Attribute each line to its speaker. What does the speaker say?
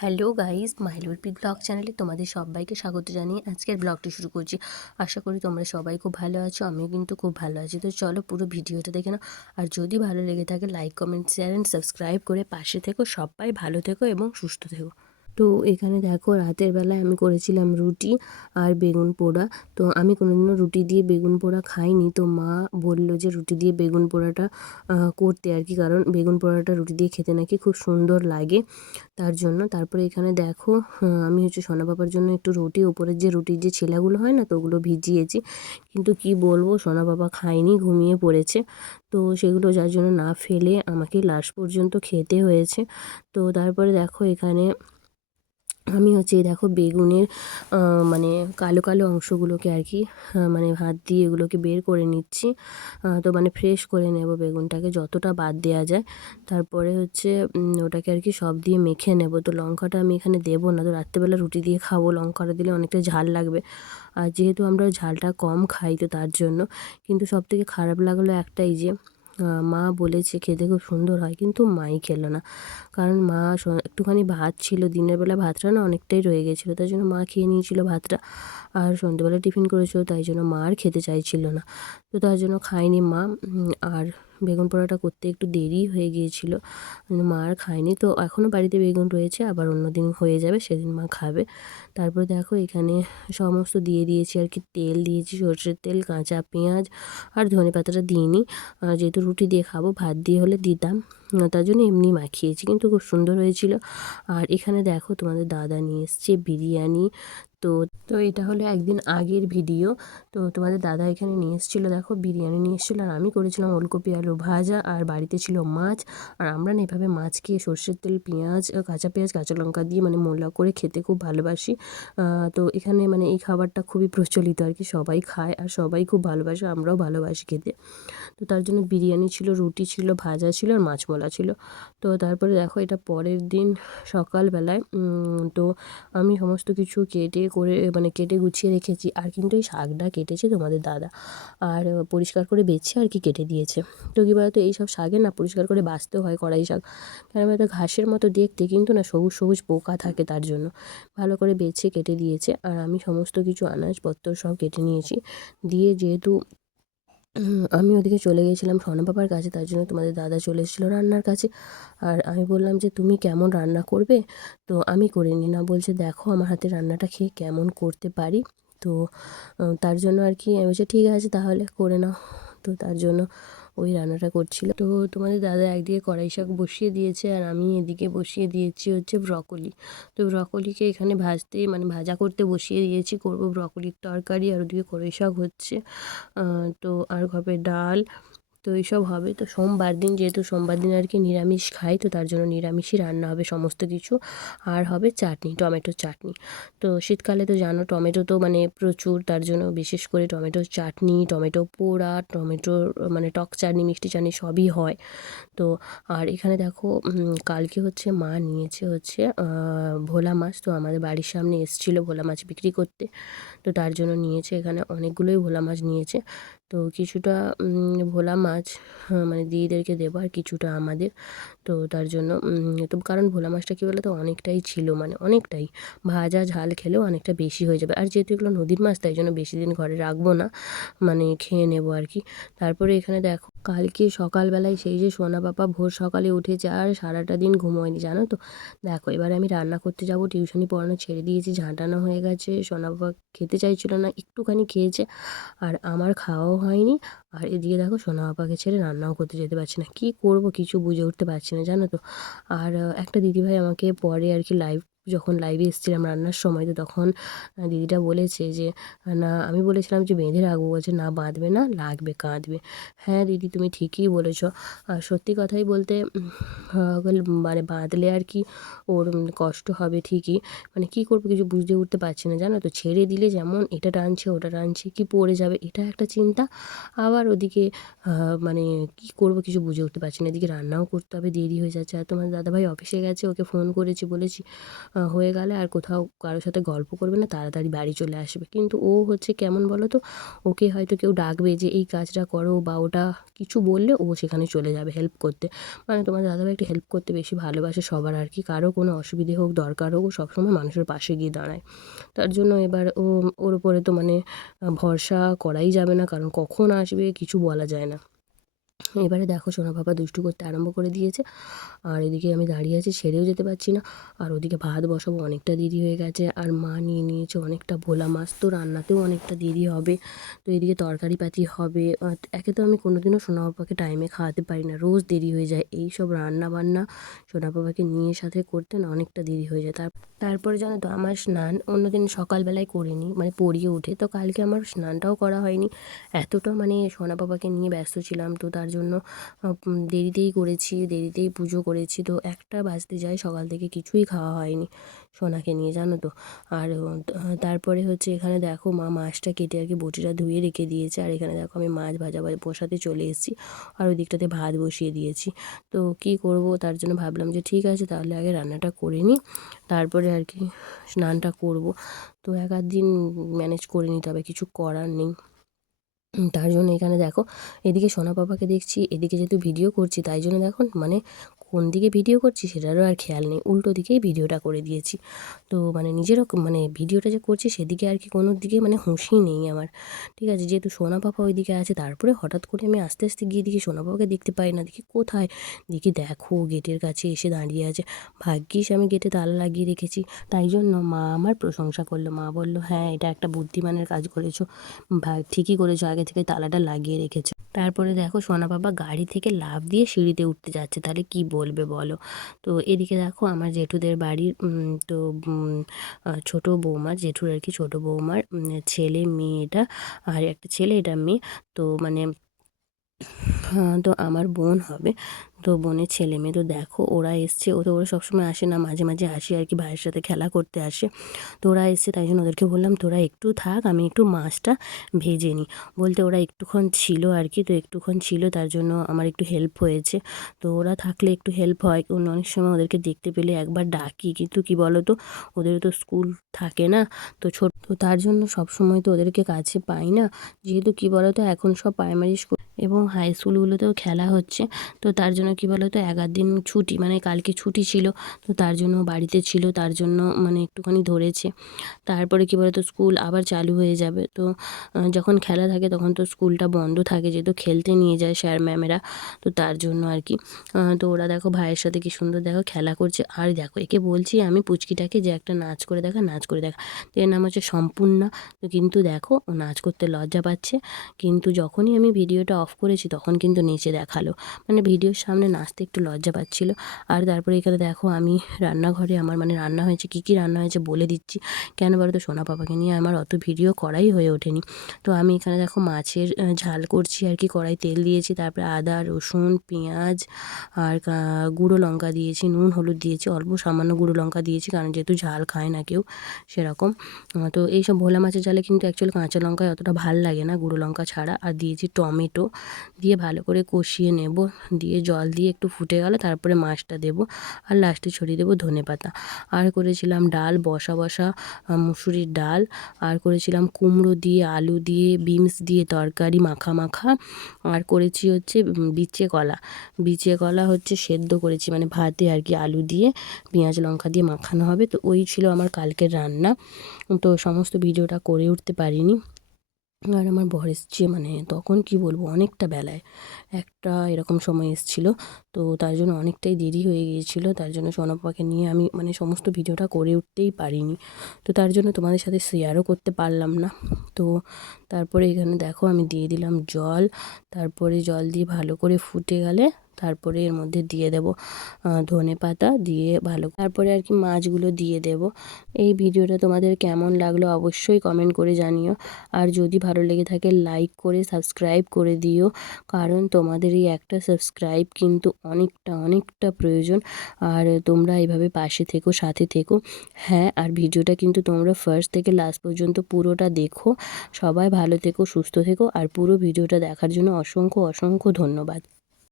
Speaker 1: Hello guys মাইলুরপি blog চ্যানেলে তোমাদের সবাইকে স্বাগত জানিয়ে আজকের ব্লগটি শুরু করছি। আশা করি তোমরা সবাই খুব ভালো আছো, আমিও কিন্তু খুব ভালো আছি। তো চলো পুরো ভিডিওটা দেখে নাও। আর যদি ভালো লেগে থাকে like comment share and subscribe করে পাশে থেকো, সবাই ভালো থেকো এবং সুস্থ থেকো। তো এখানে দেখো রাতের বেলায় আমি করেছিলাম রুটি আর বেগুন পোড়া। তো আমি কোনোদিনও রুটি দিয়ে বেগুন পোড়া খাইনি। তো মা বলল যে রুটি দিয়ে বেগুন পোড়াটা করতে আর কি। কারণ বেগুন পোড়াটা রুটি দিয়ে খেতে নাকি খুব সুন্দর লাগে। তার জন্য তারপরে এখানে দেখো আমি হচ্ছে সোনা বাবার জন্য একটু রুটি, ওপরের যে রুটির যে ছেলাগুলো হয় না, তো ওগুলো ভিজিয়েছি। কিন্তু কি বলব, সোনা বাবা খায়নি, ঘুমিয়ে পড়েছে। তো সেগুলো যার জন্য না ফেলে আমাকে লাস্ট পর্যন্ত খেতে হয়েছে। তো তারপরে দেখো এখানে আমি হচ্ছে দেখো বেগুনের মানে কালো কালো অংশগুলোকে আর কি মানে হাত দিয়ে এগুলোকে বের করে নিচ্ছি। তো মানে ফ্রেশ করে নেব বেগুনটাকে যতটা বাদ দেওয়া যায়। তারপরে হচ্ছে ওটাকে আর কি সব দিয়ে মেখে নেব। তো লঙ্কাটা আমি এখানে দেবো না, তো রাত্রেবেলা রুটি দিয়ে খাব, লঙ্কাটা দিলে অনেকটা ঝাল লাগবে। আর যেহেতু আমরা ঝালটা কম খাই তো তার জন্য, কিন্তু সবথেকে খারাপ লাগল একটাই যে মা বলেছে খেতে খুব সুন্দর হয়, কিন্তু মাই খেলো না। কারণ মা একটুখানি ভাত ছিল, দিনের বেলা ভাতটা না অনেকটাই রয়ে গেছিল, তাই জন্য মা খেয়ে নিয়েছিল ভাতটা। আর সন্ধ্যেবেলা টিফিন করেছিল, তাই জন্য মা আর খেতে চাইছিল না। তো তার জন্য খায়নি মা আর বেগুন পোড়াটা করতে একটু দেরি হয়ে গিয়েছিল। মা আর খায়নি, তো এখনও বাড়িতে বেগুন রয়েছে, আবার অন্য দিন হয়ে যাবে, সেদিন মা খাবে। তারপরে দেখো এখানে সমস্ত দিয়ে দিয়েছি আর কি তেল, দিয়েছি সর্ষের তেল, কাঁচা পেঁয়াজ আর ধনে পাতাটা দিইনি। যেহেতু রুটি দিয়ে খাব, ভাত দিয়ে হলে দিতাম। তার জন্য এমনি মাখিয়েছি, কিন্তু খুব সুন্দর হয়েছিল। আর এখানে দেখো তোমাদের দাদা নিয়ে এসছে বিরিয়ানি তো তো এটা হলো একদিন আগের ভিডিও। তো তোমাদের দাদা এখানে নিয়ে এসেছিল, দেখো বিরিয়ানি নিয়ে এসেছিল, আর আমি করেছিলাম ওলকপি, আলু ভাজা, আর বাড়িতে ছিল মাছ। আর আমরা না এভাবে মাছ খেয়ে সর্ষের তেল, পেঁয়াজ কাঁচা পেঁয়াজ, কাঁচা লঙ্কা দিয়ে মানে মোলা করে খেতে খুব ভালোবাসি। তো এখানে মানে এই খাবারটা খুবই প্রচলিত আর কি, সবাই খায় আর সবাই খুব ভালোবাসে, আমরাও ভালোবাসি খেতে। তো তার জন্য বিরিয়ানি ছিল, রুটি ছিল, ভাজা ছিল, আর মাছ মোলা ছিল। তো তারপরে দেখো এটা পরের দিন সকালবেলায় তো আমি সমস্ত কিছু কেটে করে মানে কেটে গুছিয়ে রেখেছি। আর কিন্তু এই শাকটা কেটেছে তোমাদের দাদা। আর পরিষ্কার করে বেছে আর কি কেটে দিয়েছে। তো কী বলতো, এইসব শাকে না পরিষ্কার করে বাছতেও হয় কড়াই শাক। কেন বলতো, ঘাসের মতো দেখতে কিন্তু না সবুজ সবুজ পোকা থাকে তার জন্য। ভালো করে বেছে কেটে দিয়েছে। আর আমি সমস্ত কিছু আনাজপত্র সব কেটে নিয়েছি। দিয়ে যেহেতু আমি ওদিকে চলে গিয়েছিলাম সনা বাবার কাছে, তার জন্য তোমাদের দাদা চলে এসেছিল রান্নার কাছে। আর আমি বললাম যে, তুমি কেমন রান্না করবে? তো আমি করে নি না, বলছে, দেখো, আমার হাতে রান্নাটা খেয়ে কেমন করতে পারি? তো তার জন্য আর কি আমি বলছি, ঠিক আছে, তাহলে করে নাও। তো তার জন্য ওই রান্নাটা করছিল। তো তোমাদের দাদা একদিকে কড়াই শাক বসিয়ে দিয়েছে আর আমি এদিকে বসিয়ে দিয়েছি হচ্ছে ব্রকলি। তো ব্রকলিকে এখানে ভাজতে মানে ভাজা করতে বসিয়ে দিয়েছি, করব ব্রকলির তরকারি আর ওদিকে কড়াই শাক হচ্ছে। তো আর হবে ডাল তো এইসব হবে। তো সোমবার দিন যেহেতু সোমবার দিন আর কি নিরামিষ খাই, তো তার জন্য নিরামিষই রান্না হবে সমস্ত কিছু। আর হবে চাটনি, টমেটোর চাটনি। তো শীতকালে তো জানো টমেটো তো মানে প্রচুর, তার জন্য বিশেষ করে টমেটোর চাটনি, টমেটো পোড়া টমেটোর মানে টক চাটনি, মিষ্টি চাটনি সবই হয়। তো আর এখানে দেখো কালকে হচ্ছে মা নিয়েছে হচ্ছে ভোলা মাছ। তো আমাদের বাড়ির সামনে এসেছিল ভোলা মাছ বিক্রি করতে। তো তার জন্য নিয়েছে এখানে অনেকগুলোই ভোলা মাছ নিয়েছে। তো কিছুটা ভোলা মাছ মানে দিদিদেরকে দেবো আর কিছুটা আমাদের। তো তার জন্য তো কারণ ভোলা মাছটা কী বলো তো অনেকটাই ছিল মানে অনেকটাই। ভাজা ঝাল খেলেও অনেকটা বেশি হয়ে যাবে। আর যেহেতু এগুলো নদীর মাছ, তাই জন্য বেশি দিন ঘরে রাখব না মানে খেয়ে নেব আর কি। তারপরে এখানে দেখো কালকে সকালবেলায় সেই যে সোনা পাপা ভোর সকালে উঠেছে আর সারাটা দিন ঘুমোয়নি, জানো তো? দেখো, এবার আমি রান্না করতে যাব, টিউশনি পড়ানো ছেড়ে দিয়েছি, ঝাঁটানো হয়ে গেছে, সোনা বাবা খেতে চাইছিল না, একটুখানি খেয়েছে আর আমার খাওয়াও হয়নি আর এদিকে দেখো সোনা বাবাকে ছেড়ে রান্নাও করতে যেতে পারছি না। কী করব, কিছু বুঝে উঠতে পারছি না, জানো তো? আর একটা দিদিভাই আমাকে পরে আর কি লাইভ যখন লাইভে এসেছিলাম রান্নার সময়, তো তখন দিদিটা বলেছে যে, না, আমি বলেছিলাম যে বেঁধে রাখব। বলছে, না, বাঁধবে না, লাগবে কাঁদবে হ্যাঁ দিদি, তুমি ঠিকই বলেছ। আর সত্যি কথাই বলতে মানে বাঁধলে আর কি ওর কষ্ট হবে ঠিকই। মানে কী করব, কিছু বুঝতে উঠতে পারছি না, জানো তো? ছেড়ে দিলে যেমন এটা টানছে, ওটা টানছে, কি পড়ে যাবে, এটা একটা চিন্তা। আবার ওদিকে মানে কী করব, কিছু বুঝে উঠতে পারছি না। এদিকে রান্নাও করতে হবে, দেরি হয়ে যাচ্ছে। আর তোমার দাদাভাই অফিসে গেছে, ওকে ফোন করেছি, বলেছি হয়ে গেলে আর কোথাও কারোর সাথে গল্প করবে না, তাড়াতাড়ি বাড়ি চলে আসবে। কিন্তু ও হচ্ছে কেমন বলো তো ওকে হয়তো কেউ ডাকবে যে, এই কাজটা করো বা ওটা কিছু বললে ও সেখানে চলে যাবে হেল্প করতে। মানে তোমার দাদাভাই একটু হেল্প করতে বেশি ভালোবাসে সবার আর কি, কারও কোনো অসুবিধে হোক, দরকার হোক, ও সবসময় মানুষের পাশে গিয়ে দাঁড়ায়। তার জন্য এবার ও, ওর উপরে তো মানে ভরসা করাই যাবে না, কারণ কখন আসবে কিছু বলা যায় না। এবারে দেখো সোনা বাবা দুষ্টু করতে আরম্ভ করে দিয়েছে। আর এদিকে আমি দাঁড়িয়ে আছি, ছেড়েও যেতে পারছি না। আর ওদিকে ভাত বসাবো, অনেকটা দেরি হয়ে গেছে। আর মা নিয়ে নিয়েছে অনেকটা ভোলা মাছ, তো রান্নাতেও অনেকটা দেরি হবে। তো এদিকে তরকারি পাতি হবে। একে তো আমি কোনোদিনও সোনা বাবাকে টাইমে খাওয়াতে পারি না। রোজ দেরি হয়ে যায়। এই সব রান্না বান্না সোনা বাবাকে নিয়ে সাথে করতে না অনেকটা দেরি হয়ে যায়। তার তারপরে জানো তো আমার স্নান অন্যদিন সকালবেলায় করিনি মানে পড়িয়ে উঠে। তো কালকে আমার স্নানটাও করা হয়নি। এতটা মানে সোনা বাবাকে নিয়ে ব্যস্ত ছিলাম তো, তার জন্য দেরিতেই করেছি, দেরিতেই পুজো করেছি। তো একটা বাজতে যায়, সকাল থেকে কিছুই খাওয়া হয়নি সোনাকে নিয়ে, জানো তো। আর তারপরে হচ্ছে এখানে দেখো মা মাছটা কেটে আর কি বটিটা ধুয়ে রেখে দিয়েছে। আর এখানে দেখো আমি মাছ ভাজা বসাতে চলে এসেছি আর ওই দিকটাতে ভাত বসিয়ে দিয়েছি। তো কি করব? তার জন্য ভাবলাম যে ঠিক আছে, তাহলে আগে রান্নাটা করে নিই। তারপরে আর কি স্নানটা করব। তো এক দিন ম্যানেজ করে নিতে হবে, কিছু করার নেই। তার জন্য এখানে দেখো, এদিকে সোনা পাপাকে দেখছি, এদিকে যেহেতু ভিডিও করছি, তাই জন্য দেখো মানে কোন দিকে ভিডিও করছি সেটারও আর খেয়াল নেই। উল্টো দিকেই ভিডিওটা করে দিয়েছি। তো মানে নিজেরও মানে ভিডিওটা যে করছি সেদিকে আর কি কোনো দিকে মানে হুঁশি নেই আমার। ঠিক আছে, যেহেতু সোনা পাপা ওইদিকে আছে, তারপরে হঠাৎ করে আমি আস্তে আস্তে গিয়ে দেখি সোনা পাপাকে দেখতে পাই না। দেখি কোথায়? দেখি দেখো গেটের কাছে এসে দাঁড়িয়ে আছে। ভাগ্যিস আমি গেটে তালা লাগিয়ে রেখেছি। তাই জন্য মা আমার প্রশংসা করল। মা বলল হ্যাঁ এটা একটা বুদ্ধিমানের কাজ করেছ। ভাগ, ঠিকই করেছ। আগে থেকে তালাটা লাগিয়ে রেখেছো। তারপরে দেখো সোনা বাবা গাড়ি থেকে লাফ দিয়ে সিঁড়িতে উঠতে যাচ্ছে। তাহলে কি বলবে বলো। তো এদিকে দেখো আমার জেঠুদের বাড়ির তো ছোট বৌমার, জেঠুর আর কি ছোট বৌমার ছেলে, মেয়েটা আর একটা ছেলে, এটা মেয়ে। তো মানে তো আমার বোন হবে। তো বোনের ছেলে মেয়ে, তো দেখো ওরা এসছে। ও তো ওরা সবসময় আসে না, মাঝে মাঝে আসে আর কি, ভাইয়ের সাথে খেলা করতে আসে। তো ওরা এসছে, তাই জন্য ওদেরকে বললাম, তোরা একটু থাক, আমি একটু মাছটা ভেজে নিই। বলতে ওরা একটুক্ষণ ছিল আর কি, তো একটুক্ষণ ছিল, তার জন্য আমার একটু হেল্প হয়েছে। তো ওরা থাকলে একটু হেল্প হয় অনেক সময় ওদেরকে দেখতে পেলে একবার ডাকি, কিন্তু কি বলো তো ওদের তো স্কুল থাকে না, তো ছোট, তো তার জন্য সব সময় তো ওদেরকে কাছে পাই না। যেহেতু কি বলো তো এখন সব প্রাইমারি স্কুল এবং হাই স্কুলগুলোতেও খেলা হচ্ছে, তো তার জন্য কী বলো তো এগার দিন ছুটি মানে কালকে ছুটি ছিল, তো তার জন্য বাড়িতে ছিল, তার জন্য মানে একটুখানি ধরেছে। তারপরে কী বলো তো স্কুল আবার চালু হয়ে যাবে, তো যখন খেলা থাকে তখন তো স্কুলটা বন্ধ থাকে, যেহেতু খেলতে নিয়ে যায় স্যার ম্যামেরা তো তার জন্য আর কি। তো ওরা দেখো ভাইয়ের সাথে কি সুন্দর দেখো খেলা করছে, আর দেখো একে বলছি আমি পুচকিটাকে যে একটা নাচ করে দেখা, নাচ করে দেখা। তো এর নাম হচ্ছে সম্পূর্ণা, তো কিন্তু দেখো ও নাচ করতে লজ্জা পাচ্ছে, কিন্তু যখনই আমি ভিডিওটা অফ করেছি তখন কিন্তু নিচে দেখাল। মানে ভিডিওর সামনে নাচতে একটু লজ্জা পাচ্ছিলো। আর তারপরে এখানে দেখো আমি রান্নাঘরে আমার মানে রান্না হয়েছে, কী কী রান্না হয়েছে বলে দিচ্ছি। কেন বলো তো, সোনা পাপাকে নিয়ে আমার অত ভিডিও করাই হয়ে ওঠেনি। তো আমি এখানে দেখো মাছের ঝাল করছি আর কি, কড়াই তেল দিয়েছি, তারপরে আদা, রসুন, পেঁয়াজ আর গুঁড়ো লঙ্কা দিয়েছি, নুন, হলুদ দিয়েছি, অল্প সামান্য গুঁড়ো লঙ্কা দিয়েছি, কারণ যেহেতু ঝাল খায় না কেউ সেরকম। তো এইসব ভোলা মাছের জালে কিন্তু অ্যাকচুয়ালি কাঁচা লঙ্কায় অতটা ভালো লাগে না, গুঁড়ো লঙ্কা ছাড়া। আর দিয়েছি টমেটো, দিয়ে ভালো করে কষিয়ে নেব, দিয়ে জল দিয়ে একটু ফুটে গেলে, তারপরে মাছটা দেবো আর লাস্টে ছড়িয়ে দেবো ধনে পাতা। আর করেছিলাম ডাল, বসা বসা মুসুরির ডাল। আর করেছিলাম কুমড়ো দিয়ে, আলু দিয়ে, বিনস দিয়ে তরকারি মাখা মাখা। আর করেছি হচ্ছে বিচে কলা। বিচে কলা হচ্ছে সেদ্ধ করেছি মানে ভাতে আর কি আলু দিয়ে, পেঁয়াজ, লঙ্কা দিয়ে মাখানো হবে। তো ওই ছিল আমার কালকের রান্না। তো সমস্ত ভিডিওটা করে উঠতে পারিনি। আর আমার বর এসছে মানে তখন কি বলব, অনেকটা বেলায়। একটা এরকম সময় এসেছিল, তো তার জন্য অনেকটাই দেরি হয়ে গিয়েছিল। তার জন্য সোনাপাকে নিয়ে আমি মানে সমস্ত ভিডিওটা করে উঠতেই পারিনি। তো তার জন্য তোমাদের সাথে শেয়ারও করতে পারলাম না। তো তারপরে এখানে দেখো, আমি দিয়ে দিলাম জল। তারপরে জল দিয়ে ভালো করে ফুটে গেলে তারপরে এর মধ্যে দিয়ে দেব ধনে পাতা দিয়ে ভালো তারপরে আর কি মাছগুলো দিয়ে দেব। এই ভিডিওটা তোমাদের কেমন লাগল অবশ্যই কমেন্ট করে জানিও। আর যদি ভালো লেগে থাকে লাইক করে সাবস্ক্রাইব করে দিও। কারণ তোমাদের এই একটা সাবস্ক্রাইব কিন্তু অনেকটা অনেকটা প্রয়োজন। আর তোমরা এইভাবে পাশে থেকো, সাথে থেকো। হ্যাঁ আর ভিডিওটা কিন্তু তোমরা ফার্স্ট থেকে লাস্ট পর্যন্ত পুরোটা দেখো। সবাই ভালো থেকো, সুস্থ থেকো। আর পুরো ভিডিওটা দেখার জন্য অসংখ্য অসংখ্য ধন্যবাদ।